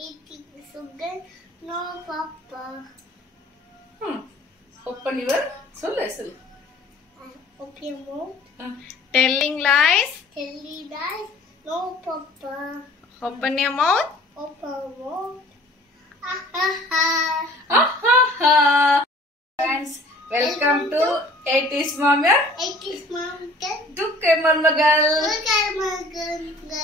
eating sugar, no papa. Open your soul. Open your mouth. Telling lies. Telling lies, no papa. Open your mouth. Open your mouth. Friends, welcome to 80s Mama. 80s Mama. Dukke Marmagal. Dukke.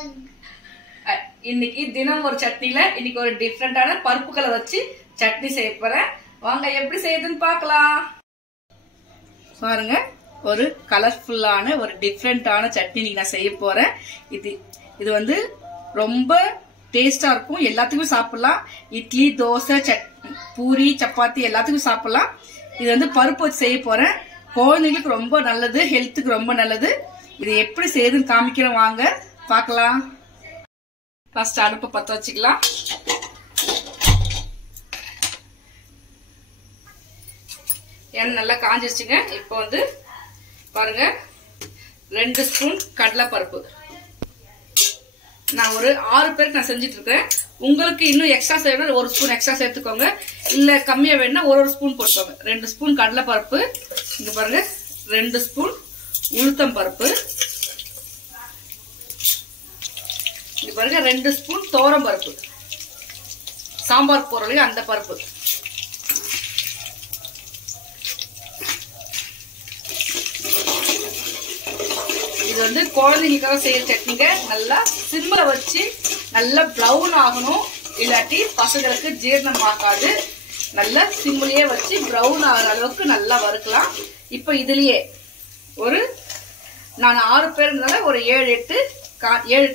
இன்னைக்கு தினம் ஒரு சட்னில இன்னைக்கு ஒரு டிஃபரண்டான பருப்புகளை வச்சு சட்னி செய்ய போறேன். வாங்க எப்படி செய்யுதுன்னு பார்க்கலாம். பாருங்க, ஒரு கலர்ஃபுல்லான ஒரு டிஃபரண்டான சட்னி நான் செய்ய போறேன். இது வந்து ரொம்ப டேஸ்டா இருக்கும். எல்லாத்துக்கும் சாப்பிடலாம். இட்லி, தோசை, பூரி, சப்பாத்தி எல்லாத்துக்கும் சாப்பிடலாம். இது வந்து பருப்பு வச்சு செய்ய போறேன். குழந்தைங்களுக்கு ரொம்ப நல்லது, ஹெல்த்துக்கு ரொம்ப நல்லது. இது எப்படி செய்யுதுன்னு காமிக்கிறேன், வாங்க பார்க்கலாம். ஃபர்ஸ்ட் அடுப்பை பற்ற வச்சுக்கலாம். எண்ணெய் நல்லா காஞ்சிருச்சுங்க. இப்போ வந்து பாருங்க, 2 ஸ்பூன் கடலைப்பருப்பு. நான் ஒரு 6 பேருக்கு நான் செஞ்சுட்டு இருக்கேன். உங்களுக்கு இன்னும் எக்ஸ்ட்ரா செய்யணும், 1 ஸ்பூன் எக்ஸ்ட்ரா சேர்த்துக்கோங்க. இல்ல கம்மியா வேணும்னா 1 ஸ்பூன் போட்டுக்கோங்க. 2 ஸ்பூன் கடலைப்பருப்பு. இங்க பாருங்க, 2 ஸ்பூன் உளுத்தம் பருப்பு. இங்க பாருங்க, 2 ஸ்பூன் தோரம் பருப்பு, சாம்பார் போறலையும் அந்த பருப்பு. இது வந்து குழந்தைங்களுக்காக செய்யற சட்னிங்க. நல்லா சிம்ல வச்சு நல்லா ப்ரௌன் ஆகணும், இல்லாட்டி பசங்களுக்கு ஜீரணம் ஆகாது. நல்லா சிம்லயே வச்சு ப்ரௌன் ஆகிற அளவுக்கு நல்லா வறுக்கலாம். இப்ப இதுலயே நான் 6 பேருனால ஒரு 7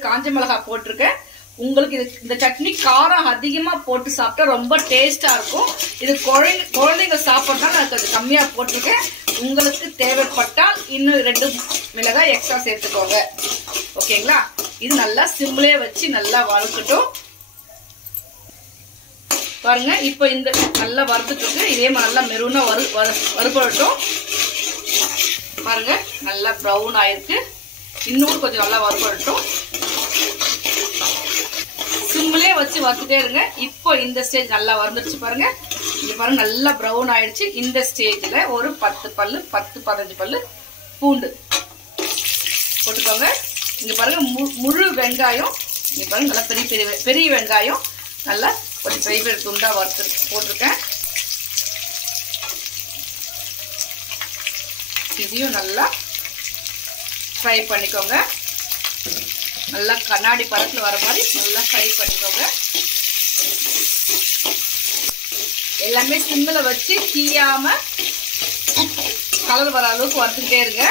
காஞ்ச மிளகாய் போட்டிருக்கேன். உங்களுக்கு இந்த சட்னி காரம் அதிகமா போட்டு சாப்பிட்டா ரொம்ப டேஸ்டா இருக்கும். இது குழந்தைங்க சாப்பிட்றதா நான் கொஞ்சம் கம்மியா போட்டிருக்கேன். உங்களுக்கு தேவைப்பட்டால் இன்னும் 2 மிளகாய் எக்ஸ்ட்ரா சேர்த்துக்கோங்க. ஓகேங்களா? இது நல்லா சிம்லே வச்சு நல்லா வறுக்கட்டும். பாருங்க, இப்ப இந்த நல்லா வறுத்துட்டு இருக்கு. இதே மாதிரி நல்லா மெரூனா வறுபடட்டும். பாருங்க, நல்லா ப்ரௌன் ஆயிருக்கு. இன்னும் கொஞ்சம் நல்லா வறுபடட்டும். சிம்லே வச்சு வறுத்துட்டே இருங்க. இப்போ இந்த ஸ்டேஜ் நல்லா வறுந்துருச்சு. பாருங்க, இங்க பாருங்க, நல்லா ப்ரௌன் ஆயிடுச்சு. இந்த ஸ்டேஜ்ல ஒரு 10-15 பல்லு பூண்டு போட்டுக்கோங்க. இங்க பாருங்க, முழு வெங்காயம். இங்க பாருங்க, நல்லா பெரிய வெங்காயம் நல்லா கொஞ்சம் பெரிய துண்டா வறுத்து போட்டிருக்கேன். இதையும் நல்லா ஃப்ரை பண்ணிக்கோங்க. நல்லா கண்ணாடி பதத்துல வர மாதிரி நல்லா ஃப்ரை பண்ணிக்கோங்க. எல்லாமே சிம்ல வச்சு தீயாம கலர் வர அளவுக்கு வறுத்துக்கிட்டே இருங்க.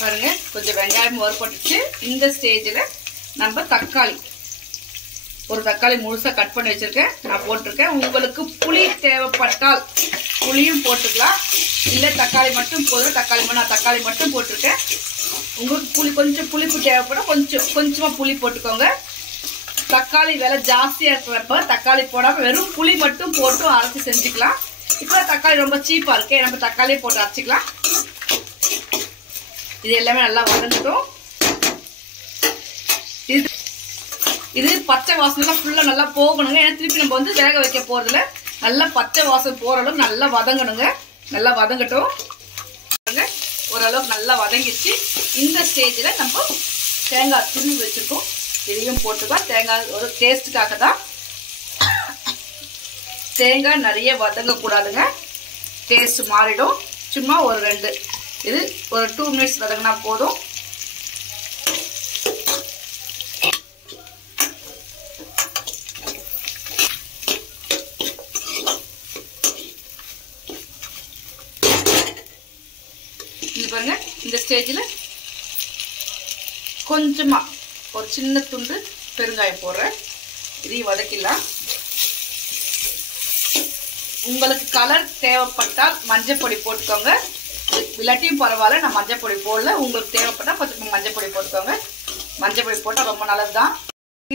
பாருங்க, கொஞ்சம் வெங்காயம் வறுபட்டுச்சு. இந்த ஸ்டேஜ்ல நம்ம ஒரு தக்காளி முழுசா கட் பண்ணி வச்சிருக்கேன், நான் போட்டிருக்கேன். உங்களுக்கு புளி தேவைப்பட்டால் புளியும் போட்டுக்கலாம். இல்ல தக்காளி மட்டும் போதும், நான் தக்காளி மட்டும் போட்டிருக்கேன். உங்களுக்கு கொஞ்சம் புளிப்பு தேவைப்படும், கொஞ்சமா புளி போட்டுக்கோங்க. தக்காளி விலை ஜாஸ்தியா இருக்கிறப்ப தக்காளி போடாம வெறும் புளி மட்டும் போட்டு அரைச்சி செஞ்சுக்கலாம். இப்ப தக்காளி ரொம்ப சீப்பா இருக்கு, நம்ம தக்காளியை போட்டு அரைச்சிக்கலாம். இது எல்லாமே நல்லா வதங்கட்டும். இது பச்சை வாசனை ஃபுல்லா நல்லா போகணுங்க. ஏன்னா திருப்பி நம்ம வந்து வேக வைக்க போறதுல நல்லா பச்சை வாசம் போற அளவுக்கு நல்லா வதங்கணுங்க. நல்லா வதங்கட்டும். ஓரளவுக்கு நல்லா வதங்கிச்சு. இந்த ஸ்டேஜ்ல நம்ம தேங்காய் துருவி வச்சிருக்கோம், இதையும் போட்டுக்கலாம். தேங்காய் ஒரு டேஸ்டுக்காக தான். தேங்காய் நிறைய வதங்க கூடாதுங்க, டேஸ்ட் மாறிடும். சும்மா ஒரு 2 மினிட்ஸ் வதங்கினா போதும். பாருங்க, இந்த ஸ்டேஜ்ல கொஞ்சமா ஒரு சின்ன துண்டு பெருங்காயம் போடுறேன். இதையும் வதக்கிடலாம். உங்களுக்கு கலர் தேவைப்பட்டால் மஞ்சள் பொடி போட்டுக்கோங்க, இல்லாட்டியும் பரவாயில்ல. நான் மஞ்சள் பொடி போடல. உங்களுக்கு தேவைப்பட்டா கொஞ்சம் மஞ்சள் பொடி போட்டுக்கோங்க. மஞ்சள் பொடி போட்டா ரொம்ப நல்லதுதான்.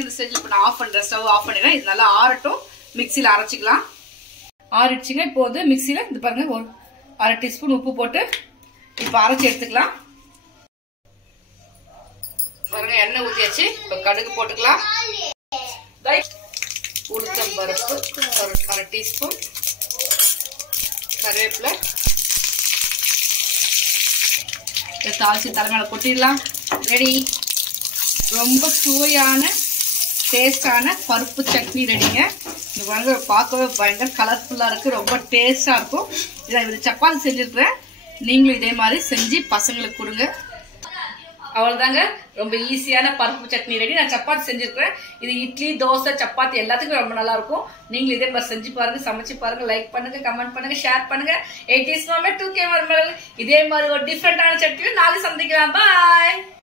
இந்த ஸ்டேஜ்ல இப்ப நான் ஸ்டவ் ஆஃப் பண்ணிடுறேன். இது நல்லா ஆறட்டும், மிக்சியில அரைச்சிக்கலாம். ஆறிடுச்சுங்க. இப்போ வந்து மிக்சியில இது பாருங்க, ஒரு 1/2 டீஸ்பூன் உப்பு போட்டு இப்ப அரைச்சி எடுத்துக்கலாம். எண்ணெய் ஊத்தியாச்சு. இப்ப கடுகு போட்டுக்கலாம். உளுத்தம் பருப்பு ஒரு 1/2 டீஸ்பூன், கருவேப்பிலை தாளிச்சு தலைமையில கொட்டிடலாம். ரெடி. ரொம்ப சுவையான டேஸ்டான பருப்பு சட்னி ரெடிங்க. இது வந்து பார்க்கவே பயங்கர கலர்ஃபுல்லா இருக்கு, ரொம்ப டேஸ்டா இருக்கும். இதை சப்பாத்தி செஞ்சிருக்கிறேன். நீங்களும் இதே மாதிரி செஞ்சு பசங்களுக்கு கொடுங்க. அவ்வளவுதாங்க, ரொம்ப ஈஸியான பருப்பு சட்னி ரெடி. நான் சப்பாத்தி செஞ்சிருக்கிறேன். இது இட்லி, தோசை, சப்பாத்தி எல்லாத்துக்கும் ரொம்ப நல்லா இருக்கும். நீங்களும் இதே மாதிரி செஞ்சு பாருங்க, சமைச்சு பாருங்க. லைக் பண்ணுங்க, கமெண்ட் பண்ணுங்க, ஷேர் பண்ணுங்க. 80s 2K இதே மாதிரி ஒரு டிஃப்ரெண்டான சட்னியும் நாளைக்கு சந்திக்கலாம். பாய்.